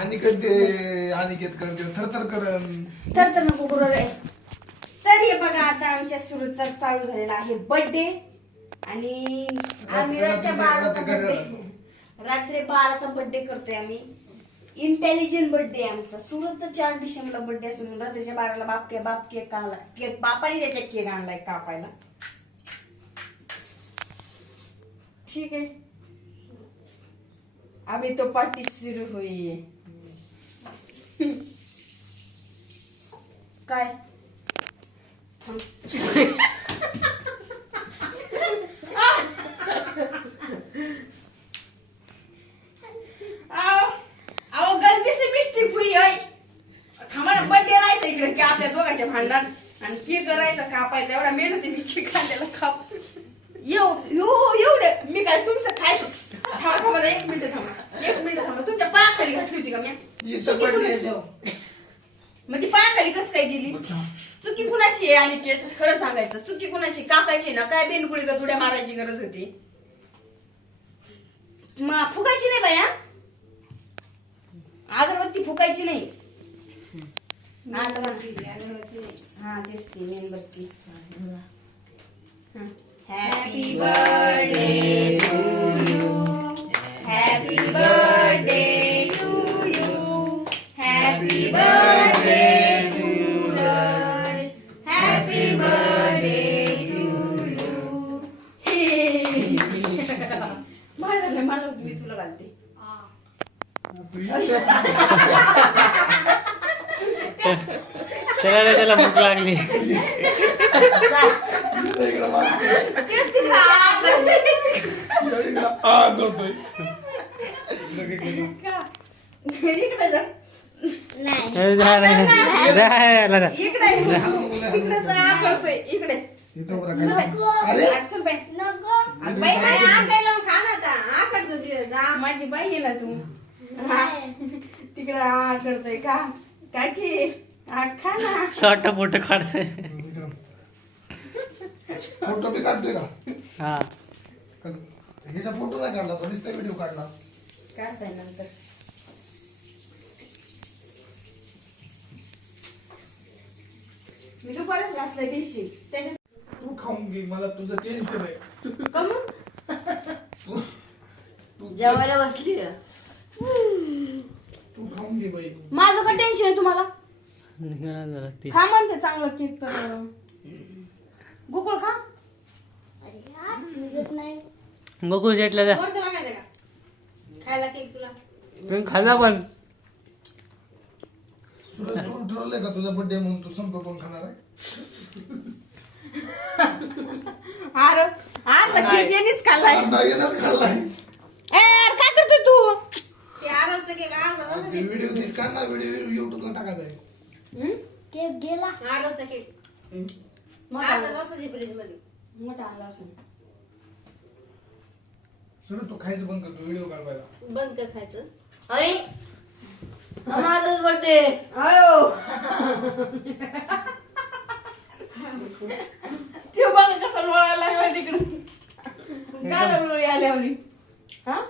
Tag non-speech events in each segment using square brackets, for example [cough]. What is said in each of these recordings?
आणि करते आणि घेत करते थरथर करण. तर तर नको करू रे. तर हे बघा आता आमच्या सुरतचा चालू झालेला आहे बर्थडे आणि आम्ही रातच्या बाराचा बर्थडे रात्री बाराचा बर्थडे करतोय आम्ही. इंटेलिजंट बर्थडे आमचा. सुरतचा चार डिसेंबरला बर्थडे असून रात्रीच्या बाराला बाप के बाप केक आणला केक बापाने त्याच्या केक आणलाय कापायला. ठीक आहे. अभी तो पार्टी सुरू हुई है काय? अहो गलती मिस्टेक हुई होय थांबा ना राहायचं इकडे की आपल्या दोघांच्या भांडणात. आणि केक करायचं कापायचं एवढा मेहनतीने केक आणलेला काप येऊ येऊ एवढे मी काय तुमचं काय थांबा थांबा एक मिनिट थांबा एक मिनिट थांबा तुमच्या पायाखाली घातली होती का मी? इथं पडली म्हणजे पायाखाली कसं काय गेली? चुकी कुणाची आहे आणि के- खरं सांगायचं. चुकी कुणाची? काकायची ना? काय बेनकुळी का दुड्या मारायची गरज होती? मा फुकायची नाही बाया. अगरबत्ती फुकायची नाही. आता बघा. हा तेच ती मेणबत्ती. Happy birthday to you happy birthday मी तुला घालते त्याला त्याला भूक लागली. [laughs] आ करतोय इकडं रे. जा. [laughs] इकडे. काय माझी बाई ना तू. हा. तिकडे आ करतोय का काय की. आ खा ना. शॉर्ट फोटो काढतोय. फोटो बी काढतोय का? हा. ह्याचा फोटो नाही काढला तो नुसता व्हिडिओ काढला. काढताय नंतर मी डिशी त्याच्यात तू खाऊन घे मला तुझं टेन्शन आहे. तू जेवायला बसली तू खाऊन घे बाई. माझं पण टेन्शन आहे तुम्हाला. खा म्हणते चांगलं केक तर. गोकुळ खा. शेटला जा का? खायला केक तुला. तुम्ही खाल्ला पण. तुला ठरवलंय का तुझा बर्थडे म्हणून? तू संप पण खाणार आहे? अरे अर्धा केक यांनीच खाल्लाय. अर्धा येणार खाल्लाय. ए यार काय करतोय तू? ते आरवचं केक व्हिडिओ नीट काढ ना व्हिडिओ युट्यूबला टाकायचा आहे. केक गेला. आरवचा केक मोठा अर्धा तासाची फ्रीजमध्ये. मोठा आणला असेल. सुरू तू खायचं बंद करतो व्हिडिओ काढवायला. बंद कर खायचं. अरे माझाच बर्थडे अयो ते बघा कसं लोळायला लागला तिकडे. गाणं लोळी आल्यावली हा?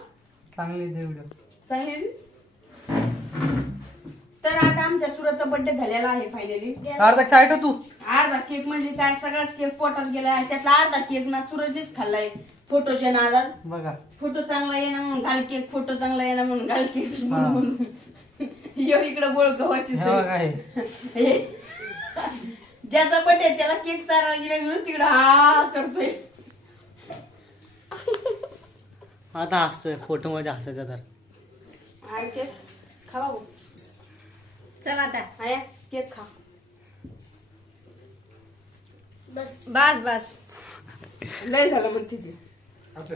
चांगली व्हिडिओ चांगली? तर आता आमच्या सुरतचा बर्थडे झालेला आहे फायनली अर्धा साईड तू? अर्धा केक म्हणजे काय? सगळाच केक पोटात गेला आहे त्यातला अर्धा केक ना सूरजच खाल्लाय. फोटोच्या नादात. बघा. फोटो चांगला येणार म्हणून घाल केक फोटो चांगला येणार म्हणून घाल केक हा. यो इकडे बोळ गव्हाची हे बघा हे. ज्याचा त्याला केक चारायला गेला म्हणून तिकडे हा करतोय. आता हसतोय फोटो मध्ये हसायचा तर. आणि केक खा बाबू. चला आता. आया केक खा. बस. बस बस. लय झालं म्हणते ती. आता